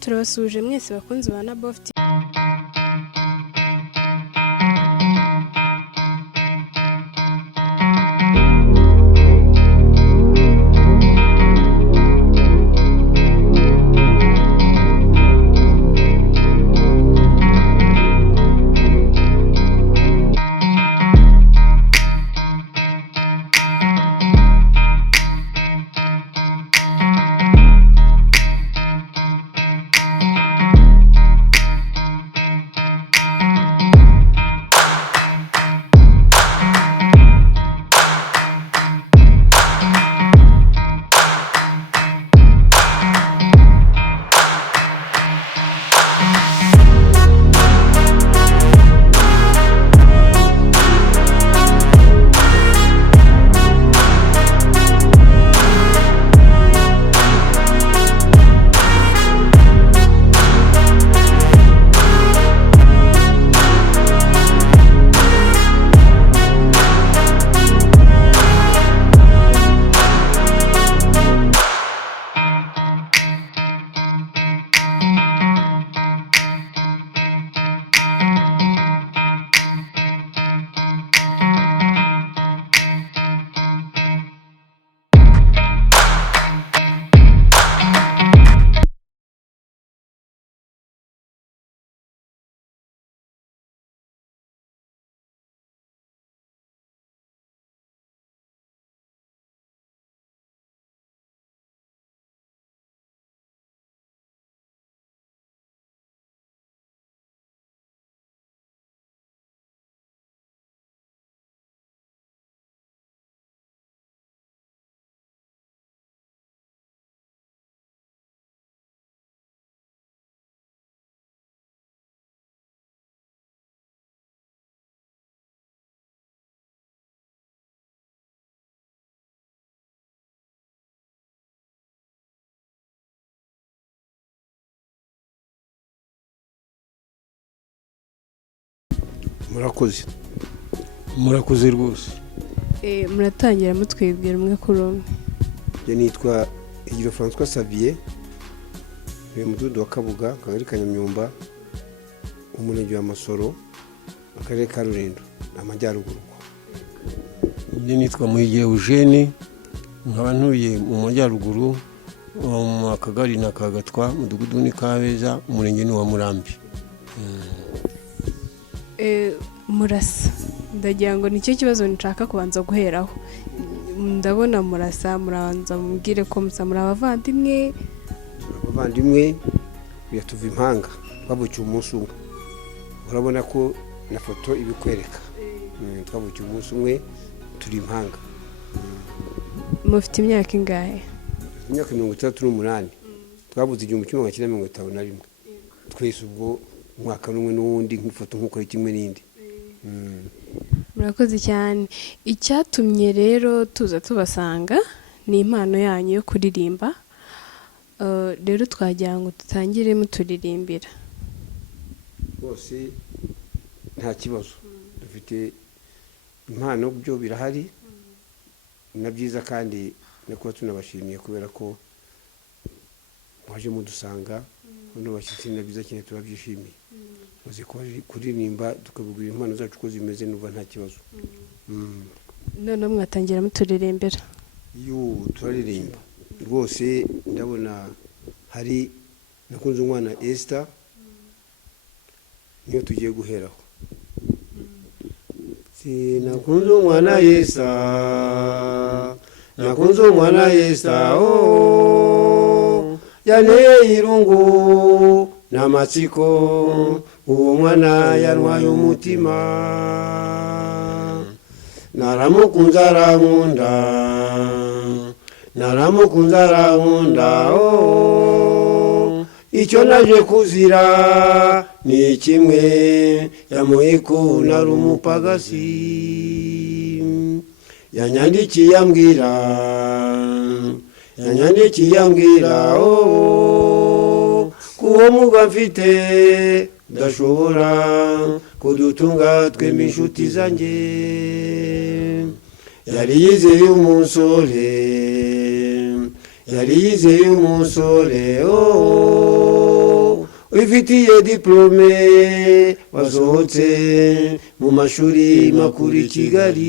turabasuje mwese bakunzi ba Nabof. murakoze rwose. Muratangira mutwibwira umwe kuri umwe. Je nitwa Higiro François Xavier, ni mududu wa Kabuga, Akagari ka Nyamyumba, Umurenge wa Masoro, Akarere ka Rulindo, Amajyaruguru. Je nitwa Muhire Eugene, nkaba ntuye mu Majyaruguru, mu Akagari na Kagatwa, Mudugudu ni Kabeza, Umurenge ni wa Murambi. Murasa, ndagira ngo nicyo kibazo nshaka kubanza guheraho. Ndabona murasa, murabanza mubwire ko musa muri abavandimwe. Abavandimwe byatuva impanga, babukiye umunsi umwe. Urabona ko na foto ibikwereka. Twabukiye umunsi umwe turi impanga. Mufite imyaka ingahe? Imyaka 38. Twabuze 1951. Twese ubwo umwaka numwe n'uwundi nk'ifoto nk'uko ari kimwe n'indi. Murakoze cyane. Icyatumye rero tuza tubasanga ni impano yanyu yo kuririmba. Rero twagira ngo tutangire muturirimbira. Bose nta kibazo. Dufite impano byo birahari. Na byiza kandi nako tunabashimiye kubera ko mwaje mudusanga no bashyitsi na byiza cyane turabyishimiye. Muzi ko kuririmba tukabugura impano zacu ko zimeze nuva nta kibazo. None mwatangira muturirimbira. Turaririmba rwose. Ndabona hari nakunze umwana Esther, niyo tugiye guheraho. Sinakunze umwana Esther, nakunze umwana Esther, yaneye irungu n'amatsiko, uwo mwana yantwaye umutima. Naramukunze arankunda, icyo naje kuzira ni kimwe, yamuhikuna ari umupagasi. Yanyandikiye ambwira kuwo muga mfite udashobora kudutunga twembi inshuti zanjye. Yari yizeye umusore, wifitiye diplome wasohotse mu mashuri makuru i Kigali,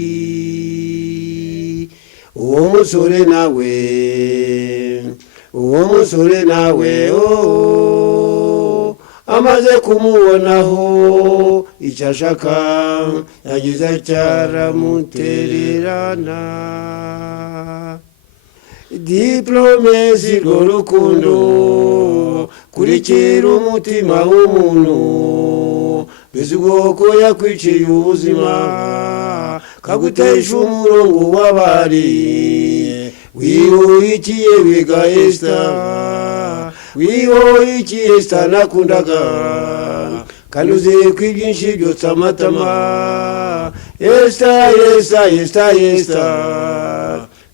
uwo musore nawe amaze kumubonaho icyo ashaka yagize cyaramutererana. Diplome si rwo rukundo, kurikira umutima w'umuntu, mbese ubwoko yakwiciye ubuzima kagutesha umurongo w'abari, wihoikiye wiga Esther nakundaga, kandi uzi ko ibyinshi byotsa amatama. Esther,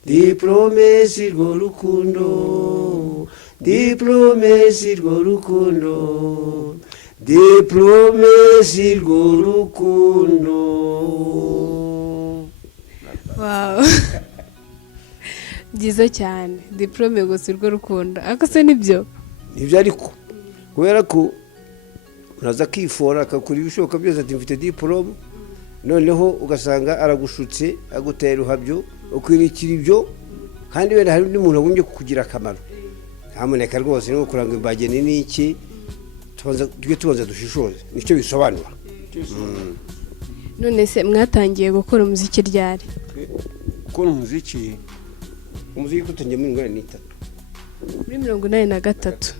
diplome si rwo rukundo, diplome si rwo rukundo, diplome si rwo rukundo. Wow. Byiza cyane, diplome gusa urwo rukundo, ariko se nibyo ariko kubera ko uraza kwifora akakura ibishoboka byose ati mfite diplome, noneho ugasanga aragushutse agutera uruhabyo ukwirikira ibyo, kandi wenda hari undi muntu agombye kukugira akamaro. Nyamuneka rwose no kuranga imbageni n'iki tubanza dushishoze, nicyo bisobanura. None se mwatangiye gukora umuziki ryari? gukora umuziki tutangiye muri 83. Muri 83.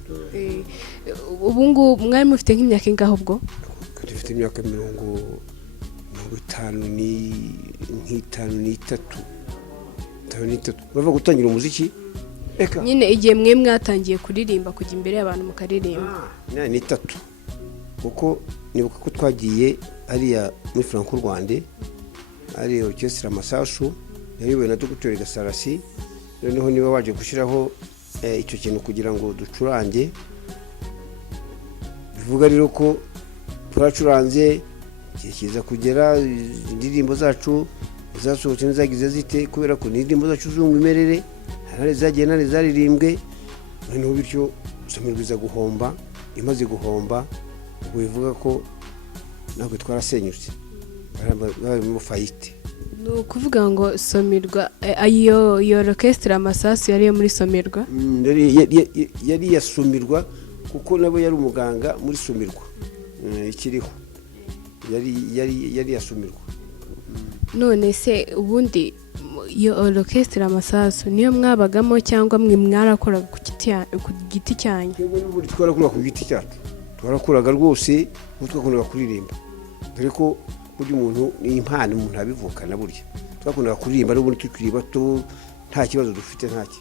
Ubu ngubu mwari mufite nk'imyaka ingaho ubwo? Dufite imyaka 53. Bava gutangira umuziki nyine igihe mwe mwatangiye kuririmba kujya imbere y'abantu mukaririmba? 83. Kuko nibuka ko twagiye ariya muri Franco Rwanda, ari orchestre Amasasu yayobowe na Dr. Gasarasi, noneho niba waje gushiraho icyo kintu kugira ngo ducurange. Bivuga rero ko turacuranze kiza kugera indirimbo zacu zasohotse nzagize zite, kubera ko indirimbo zacu z'umwimerere hari zagiye nane zaririmbwe, noneho bityo Somirwa guhomba. Imaze guhomba ubwo bivuga ko ntabwo twarasenyutse, bari mu fayite. Ni ukuvuga ngo Somirwa iyo orchestre Amasasu yari muri Somirwa? Yari yasumirwa kuko nabo yari umuganga muri Somirwa ikiriho, yari yasumirwa. None se ubundi iyo orchestre Amasasu niyo mwabagamo cyangwa mwe mwarakoraga ku giti cyanyu? Twebwe n'ubundi twarakora ku giti cyacu, twarakoraga rwose twakundaga kuririmba, dore ko burya umuntu ni impano umuntu abivukana. Burya twakundaga kuririmba n'ubundi tukiri bato, nta kibazo dufite, ntaki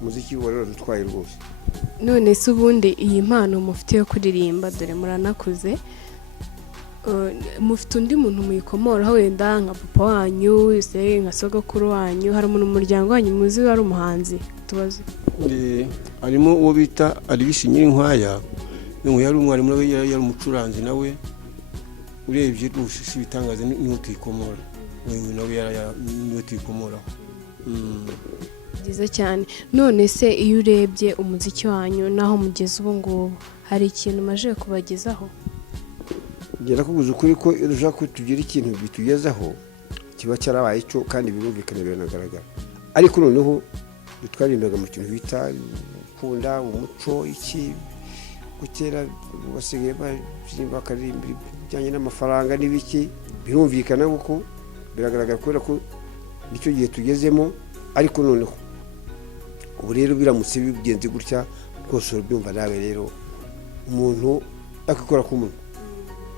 umuziki wari dutwaye rwose. None se ubundi iyi mpano mufite yo kuririmba, dore muranakuze, mufite undi muntu muyikomoraho wenda nka papa wanyu se nka sogokuru wanyu? Hari umuntu mu muryango wanyu muzi wari umuhanzi? Tubaze. harimo uwo bita Alibisi Nyirinkwaya, yari umwarimu nawe, yari umucuranzi nawe, urebye rwose bitangaza niho tuyikomora, nawe niho tuyikomoraho. Byiza cyane. None se iyo urebye umuziki wanyu naho mugeze ubu ngubu, hari ikintu maje kubagezaho? Ngera kuguza ukuri ko irusha ko tugira ikintu bitugezaho kiba cyarabaye cyo, kandi birumvikana biranagaragara. Ariko noneho twarimbaga mu kintu bita kunda umuco iki gutera, basigaye bakaririmba bijyanye n'amafaranga n'ibiki, birumvikana kuko biragaragara kubera ko nicyo gihe tugezemo. Ariko noneho ubu rero biramutse bigenze gutya rwose ubyumva nawe, rero umuntu akikora ku muntu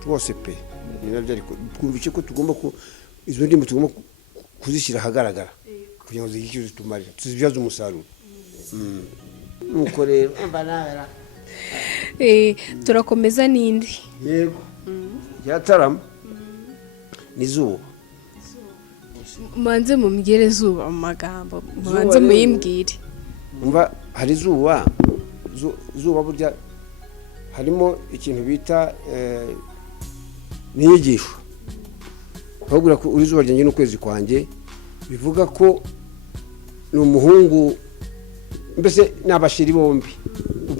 rwose pe, ni nabyo. Ariko twumvise ko tugomba izo ndimi tugomba kuzishyira ahagaragara kugira ngo zigire tumarira, tuzibyaze umusaruro. Nuko rero turakomeza n'indi. Yego, yatarama n'izuba. Manze mumbwire zuba mu magambo, manze muyimbwire. Umva, hari zuba burya harimo ikintu bita n'inyigisho. Ahubwo ko uri zuba ryanjye n'ukwezi kwanjye, bivuga ko ni umuhungu, mbese n'abashiri bombi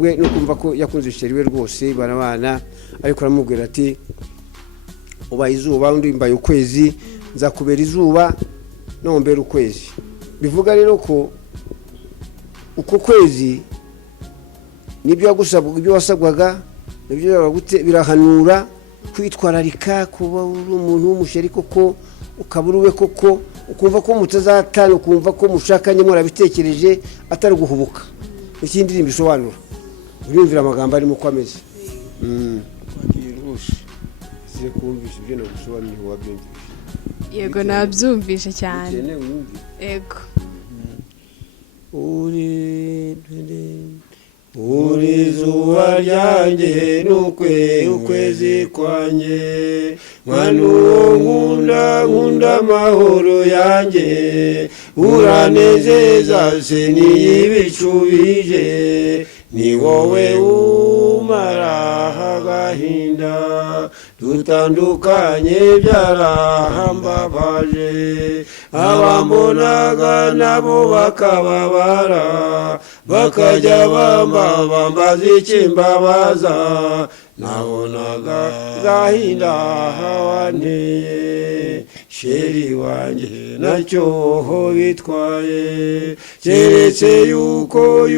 bwe no kumva ko yakunze sheri we rwose barabana, ariko aramubwira ati ubaye izuba undi mbaye ukwezi, nzakubera izuba nombera ukwezi. Bivuga rero ko uko kwezi nibyo yagusabwa, ibyo wasabwaga nibyo birahanura kwitwararika, kuba uri umuntu w'umusheri koko, ukaba uruwe koko, ukumva ko mutazatana, ukumva ko mushakanye murabitekereje atari guhubuka. Ikindi ndirimbo bisobanura urumvira amagambo arimo uko ameze. Sire kumvisha ibyo nagusobanuriye wabyumvisha. Yego nabyumvishe cyane. Yego. Uri zuba ryanjye n'ukwe ukwezi kwanjye, mwana uwo nkunda amahoro yanjye, uranezeza se n'ibicu bije, ni wowe umara agahinda, dutandukanye byarahambabaje, abambonaga nabo bakababara, bakajya bambaza ikimbabaza, nabonaga gahinda wanteye, sheri wanjye nacyo ho bitwaye, keretse yuko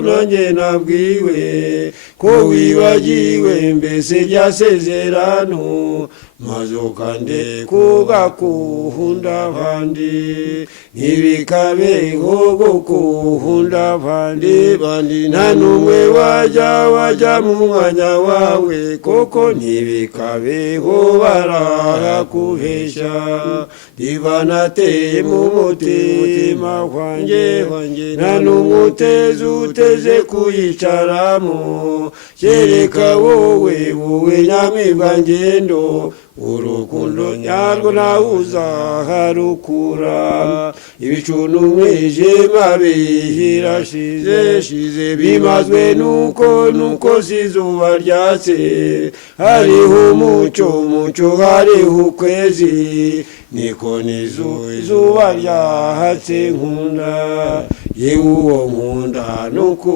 nanjye nabwiwe ko wibagiwe mbese ryasezerano, maze ukande kugakunda abandi, ntibikabeho gukunda abandi, nta n'umwe wajya mu mwanya wawe, koko ntibikabeho barakuhesha, dibanateye mu mutima wanjye, nta n'umwe uteze kuyicaramo, kereka wowe nyamibwa ngendo, urukundo nyarwo nawe uzaharukura, ibicu n'umwijima bihirashize, bimazwe nuko si izuba ryatse, hariho umucyo hariho ukwezi, niko n'izuba ryahatse nkunda, yewe uwo nkunda nuko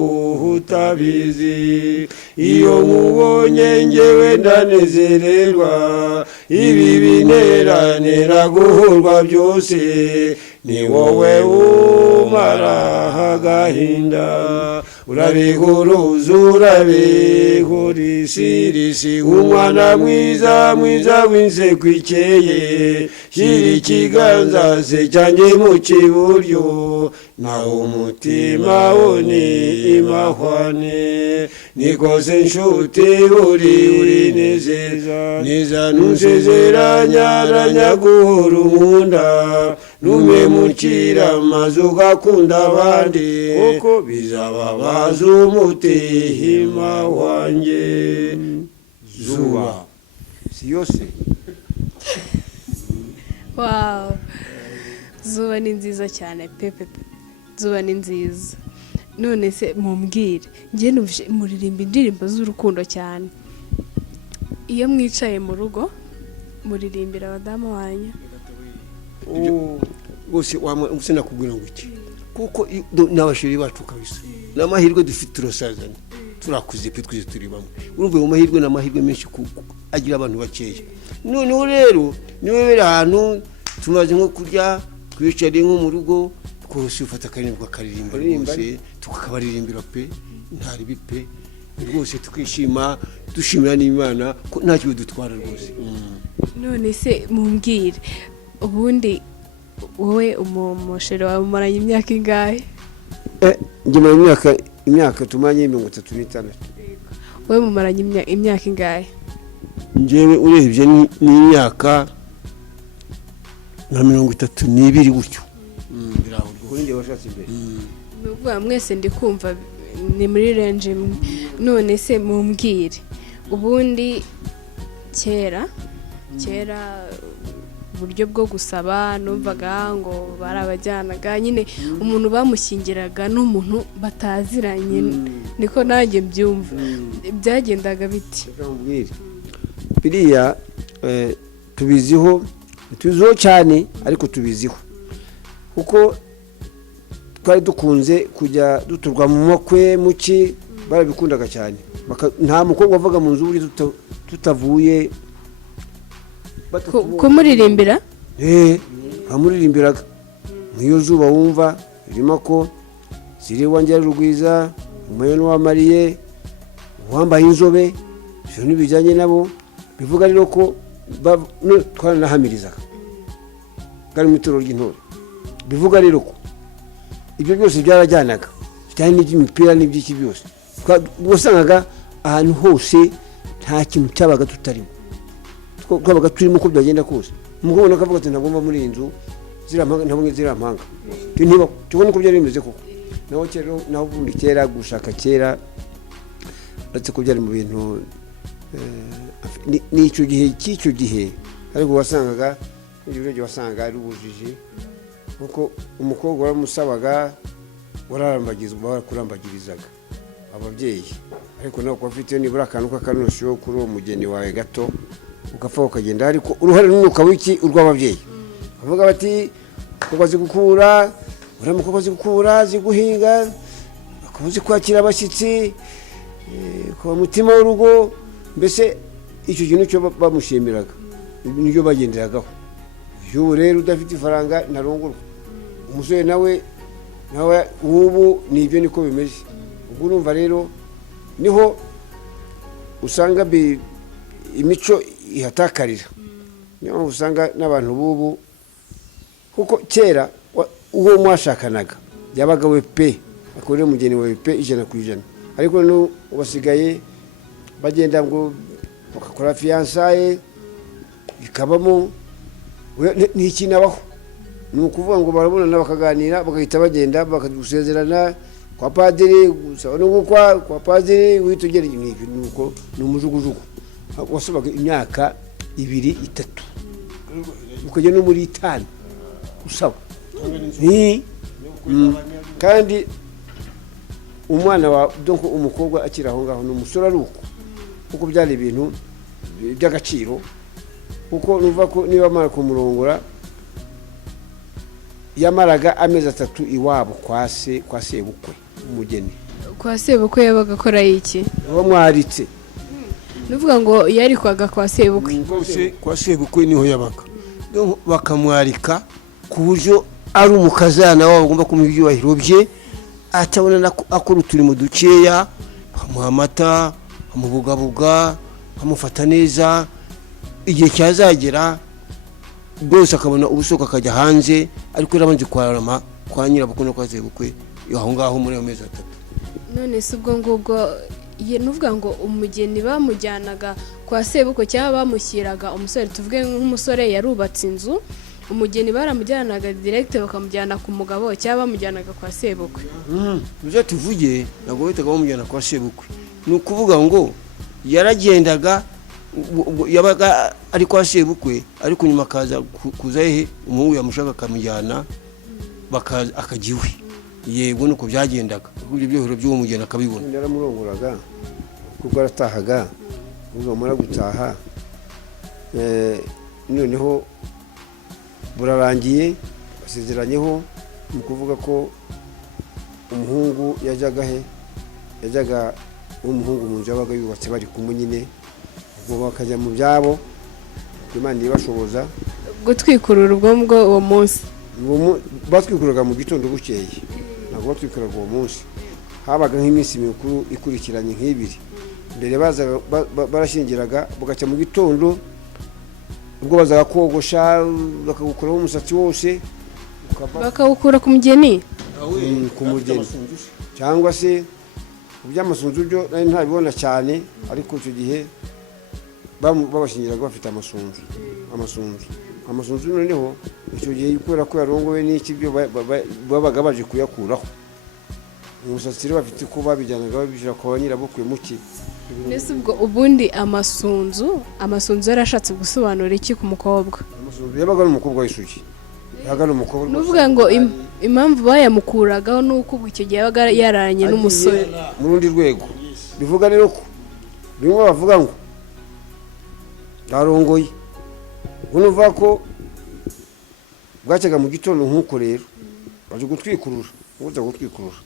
utabizi, iyo nkubonye njyewe ndanezererwa, ibi bineranera guhurwa byose, ni wowe umara agahinda, urabihuruza urabihurisirisi, umwana mwiza w'inseko ikeye, shyira ikiganza se cyanjye mu cy'iburyo, naho umutima wo ni imahwane, nikose nshuti uri neza, nusezeranya guhora unkunda, numemukira maze ugakunda abandi, kuko bizababaza umutima wanjye. Zuba si yose. Wow, Zuba ni nziza cyane pepe, Zuba ni nziza. None se mumbwire, njye numvise muririmba indirimbo z'urukundo cyane, iyo mwicaye mu rugo muririmbira abadamu wanyu? Bose nakubwira ngo iki, kuko n'abashiri bacu kabisa, n'amahirwe dufite turasazana, turakuze pe twize turi bamwe, urumva mu mahirwe n'amahirwe menshi agira abantu bakeya. Noneho rero niwe bera ahantu tumaze nko kurya, twicariye nko mu rugo, twose ufata akaririmbo kakaririmba rwose, tukabaririmbira pe ntari bipe rwose, tukishima dushimira n'Imana ko nta cyo dutwara rwose. None se mumbwire, ubundi wowe umusheri wawe umaranye imyaka ingahe? Njye mu imyaka tumanye 36. Wowe mumaranye imyaka ingahe? Njyewe urebye n'imyaka nka 32 gutyo. Biraho kuri njye washatse imbere. Nuvuga mwese ndi kumva ni muri range imwe. None se mumbwire, ubundi kera uburyo bwo gusaba numvaga ngo barabajyanaga nyine umuntu bamushyingiraga n'umuntu bataziranye, niko nanjye mbyumva. Byagendaga biti? Biriya tubiziho cyane, ariko tubiziho kuko twari dukunze kujya duturwa mu makwe muki barabikundaga cyane. Nta mukobwa wavaga mu nzu buri tutavuye kumuririmbira amuririmbiraga nk'iyo zuba wumva ririmo ko ziri wanjye rugwiza umuyo n'uwamariye uwambaye inzobe ibyo ntibijyanye nabo. Bivuga rero ko twaranahamirizaga bwari mu itorero ry'intore. Bivuga rero ko ibyo byose byarajyanaga bijyanye n'iby'imipira n'iby'iki byose. Wasangaga ahantu hose nta kintu cyabaga tutarimo, twabaga turimo uko byagenda kose. Umugabo akavuga ati ntagomba muri iyi nzu ntabwo zirampanga tubona uko byari bimeze koko. Naho ubundi kera gushaka kera uretse ko byari mu bintu ni icyo gihe cy'icyo gihe, ariko wasangaga ibyo wasanga ari ubujiji kuko umukobwa waramusabaga warakurambagirizaga ababyeyi, ariko nawe kuba ufite nibura akantu k'akanosho kuri uwo mugeni wawe gato ugapfa ukagenda, ariko uruhare n'umwuka w'iki urw'ababyeyi bavuga bati kuko zigukura uramukobwa zigukura ziguhinga bakuzi kwakira abashyitsi ku mutima w'urugo. Mbese icyo kintu cyo bamushimiraga nibyo bagenderagaho. Uyu rero udafite ifaranga ntarongorwa, umusore nawe ubu nibyo niko bimeze. Ubwo urumva rero niho usanga imico ihatakarira. Niyo usanga n'abantu bubu kuko kera uwo mwashakanaga yabaga we pe akorera umugeni wawe pe 100%, ariko no basigaye bagenda ngo bakakora fiançailles bikabamo ni ikinabaho. Ni ukuvuga ngo barabonana bakaganira bagahita bagenda bakagusezerana kwa padiri gusaba no kwa padiri witugera n'ibyo nuko ni umujugujugu wasabaga imyaka 2-3 ukajya no muri 5 usaba kandi umwana wa donc umukobwa akira aho ngaho n'umusore ari uko kuko byari ibintu by'agaciro, kuko nuva ko niba mara kumurongora yamaraga amezi 3 iwabo kwa sebukwe umugeni. Kwa sebukwe yabaga akora iki? Bamwaritse nuvuga ngo yari kwaga kwa sebukwe. Kwa sebukwe niho yabaga bakamwarika ku buryo ari umukazana wabo agomba kumubyubahiro bye, atabona akora uturimo dukeya, amuha amata, amubugabuga, amufata neza. Igihe cyazagera bwose akabona ubusoka akajya hanze, ariko yarabanje kwarama kwa nyirabukwe no kwa sebukwe aho ngaho muri amezi 3. None se ubwo ngubwo nuvuga ngo umugeni bamujyanaga kwa sebukwe cyangwa bamushyiraga umusore, tuvuge nk'umusore yarubatse inzu, umugeni baramujyanaga direct bakamujyana ku mugabo cyangwa bamujyanaga kwa sebukwe? Nje tuvuge nago bitaga bamujyana kwa sebukwe. Ni ukuvuga ngo yaragendaga yabaga ari kwa sebukwe, ariko nyuma akaza kuza umuhungu yamushaka akamujyana akagiwe. Yego nuko byagendaga ibyo byohero by'uwo mugeni akabibona. Yaramuronguraga kuko aratahaga ubwo mara gutaha noneho burarangiye basezeranyeho, mu kuvuga ko umuhungu yajyaga umuhungu mu nzu yabaga yubatse bari kumwe nyine, ubwo bakajya mu byabo Imana ibashoboza gutwikurura ubwo uwo munsi. Batwikuraga mu gitondo bukeye, ntabwo batwikuraga uwo munsi. Habaga nk'iminsi mikuru ikurikiranye nk'ibiri. Mbere barashyingiraga bugacya mu gitondo, ubwo bazaga kogosha bakagukuraho umusatsi wose bakawukura ku mugeni, ku mugeni cyangwa se by'amasunzu byo nari ntabibona cyane, ariko icyo gihe babashyingiraga bafite amasunzu noneho icyo gihe kubera ko yarongowe n'iki byo babaga baje kuyakuraho umusatsi bafite ko babijyanaga babijira kwa nyirabukwe muki. Nese ubwo ubundi amasunzu yarashatse gusobanura iki ku mukobwa? Amasunzu yabaga ari umukobwa w'isugi, yabaga ari umukobwa. Nuvuga ngo impamvu bayamukuragaho nuko ubwo icyo gihe yabaga yaranye n'umusore mu rundi rwego. Bivuga rero ko bimwe bavuga ngo ndarongoye, unuva ko bwacyaga mu gitondo nk'uko rero baje gutwikurura, uza gutwikurura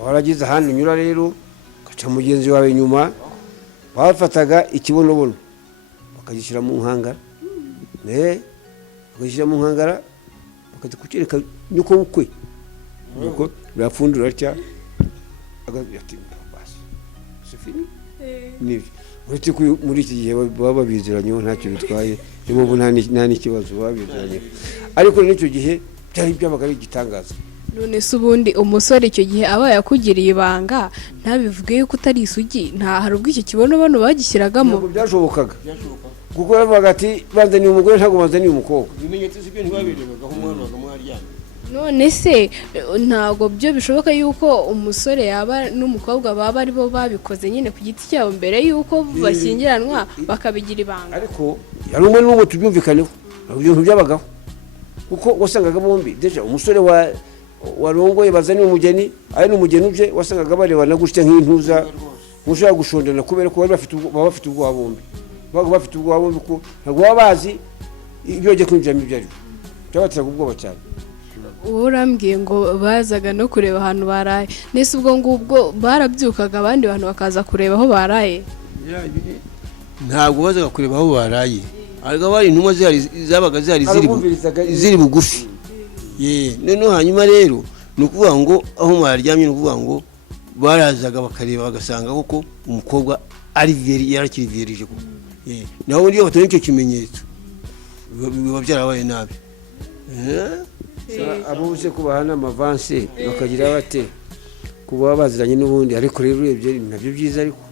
waragize ahantu unyura rero uca mugenzi wawe inyuma bafataga ikibonobono bakagishyira mu nkangara bakagishyira mu nkangara bakajya kucyereka nyoko bukwe nuko birapfundura atya uretse ko muri iki gihe baba babiziranyeho ntacyo bitwaye niyo mpamvu nta n'ikibazo baba babiziranyeho ariko n'icyo gihe byari byabaga ari igitangaza. none se ubundi umusore icyo gihe aba yakugiriye ibanga ntabivuge yuko utari isugi nta hari ubwo icyo kibonobono bagishyiragamo ntabwo byashobokaga kuko bavuga ati banzaniye umugore ntabwo banzaniye umukobwa ibimenyetso si byo ntibabirebagaho umwana waga mwaryamye. none se ntabwo byo bishoboka yuko umusore yaba n'umukobwa baba ari bo babikoze nyine ku giti cyabo mbere yuko bashyingiranwa bakabigira ibanga ariko yari umwe n'umwe tubyumvikaneho ntabwo ibintu byabagaho kuko wasangaga bombi deja umusore warongoye bazaniye umugeni ari n'umugeni uje wasangaga barebana gutya nk'intuza mushaka gushondana kubera ko baba bafite ubwoba bombi ko ntabwo baba bazi ibyo bagiye kwinjiramo ibyo ari byo byabateraga ubwoba cyane. uwo urambwiye ngo bazaga no kureba ahantu baraye nese ubwo ngubwo barabyukaga abandi bantu bakaza kureba aho baraye ntabwo bazaga kureba aho baraye ariko bari intumwa zabaga ziri bugufi noneho hanyuma rero ni ukuvuga ngo aho mwararyamye ni ukuvuga ngo barazaga bakareba bagasanga koko umukobwa yarakiri virije naho ubundi iyo batari icyo kimenyetso biba byarabaye nabi. abo bose kubaha n'amavanse bakagira bate kuba baziranye n'ubundi ariko rero urebye nabyo byiza ariko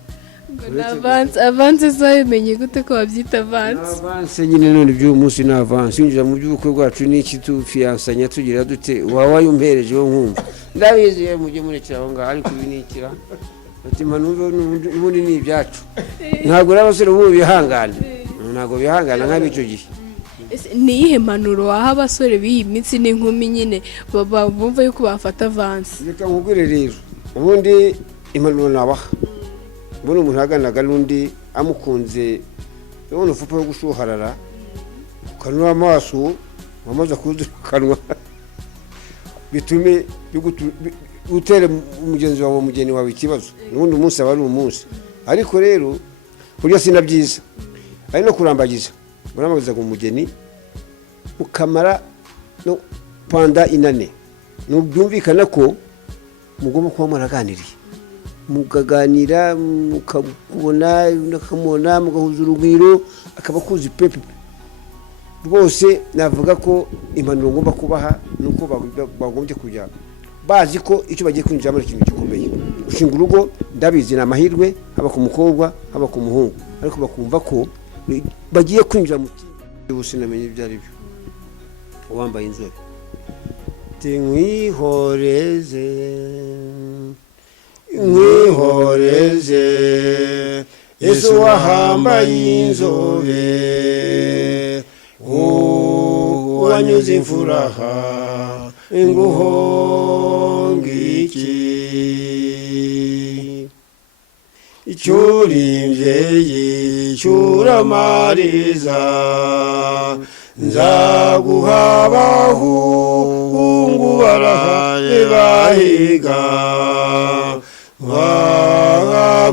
avanse zabimenye gute ko babyita avanse nyine none by'uyu munsi ni avanse winjira mu by'ubukwe bwacu n'iki tufiyansanya tugira dute waba wayumpereje wo nkumva ndabizi mujye murekera aho ngaho ariko ibi ni ikira ati mpanuro n'ubundi ni ibyacu ntabwo rero abasore b'ubu bihangana ntabwo bihangana nk'ab'icyo gihe. ni iyihe mpanuro waha abasore b'iyi minsi n'inkumi nyine bumva yuko bafata avanse? reka nkubwire rero ubundi impanuro nabaha mbona umuntu aganaga n'undi amukunze ubona ufupa yo gushuharara ukanura amaso wamaze kuzukanwa bitume utere umugenzi wawe umugeni wawe ikibazo n'ubundi umunsi aba ari umunsi ariko rero burya sinabyiza ari no kurambagiza urambagizaga umugeni ukamara no panda inane nubyumvikana ko mugomba kuba muraganiriye mukaganira mukabona nakamona mugahuza urugwiro akaba kuzi pepe rwose navuga ko impanuro ngomba kubaha nuko bagombye kujya bazi ko icyo bagiye kwinjira muri ikintu gikomeye gushinga urugo ndabizi ni amahirwe haba ku mukobwa haba ku muhungu ariko bakumva ko bagiye kwinjira mu bose namenye ibyo ari byo uwambaye inzobe tinkwihoreze Yesu wahambaye inzobe wanyuze imfuraha nguhongiki icyurimbyeyi cyuramariza nzaguha abahungu barahaye bahiga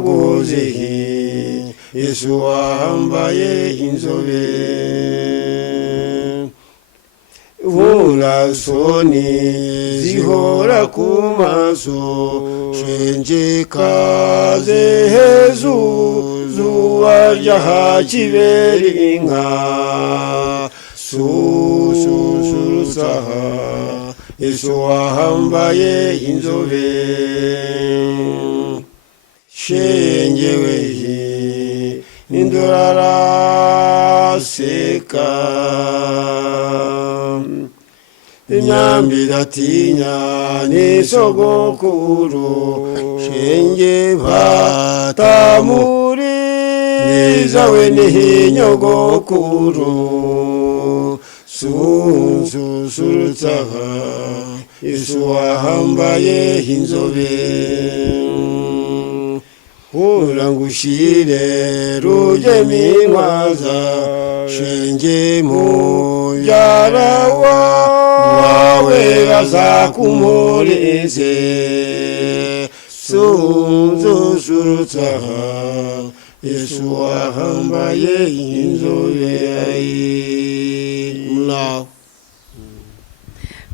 waguzihi Yesu wambaye inzobe burasoni zihora ku maso shenje kaze hezu zuba ryahakibera inka susurusaha Yesu wahambaye inzobe shengewehi indoraraseka imyambi idatinya n'isogokuru shenge batamuriza we n'inyogokuru susurutsaha Yesu wahambaye inzobe urangushire rugeminwaza shenge muyara wawe azakumurize susurutsa Yesu wahambaye inzobe muraho.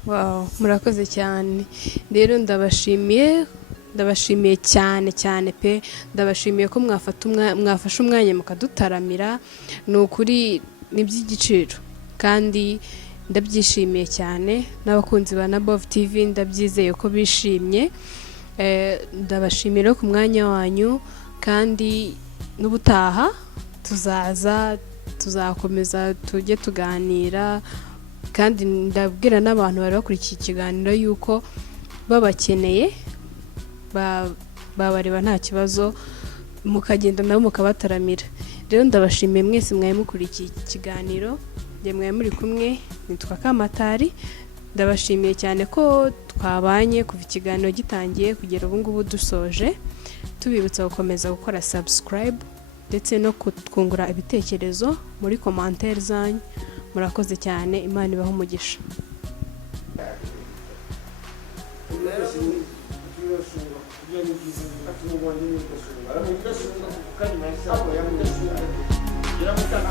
Wow, murakoze cyane. Rero ndabashimiye cyane cyane pe, ndabashimiye ko mwafashe umwanya mukadutaramira. Ni ukuri ni by'igiciro kandi ndabyishimiye cyane. N'abakunzi ba Nabov TV ndabyizeye ko bishimye. Ndabashimira ku mwanya wanyu kandi n'ubutaha tuzakomeza tujye tuganira, kandi ndabwira n'abantu bari bakurikiye ikiganiro yuko babakeneye babareba nta kibazo, mukagenda nabo mukabataramira. Rero ndabashimiye mwese mwari mukurikiye iki kiganiro, njye mwari muri kumwe, nitwa Kamatari. Ndabashimiye cyane ko twabanye kuva ikiganiro gitangiye kugera ubu ngubu dusoje. Tubibutsa gukomeza gukora subscribe ndetse no kutwungura ibitekerezo muri commentaire zanyu. Murakoze cyane, Imana ibahe umugisha. Gracias.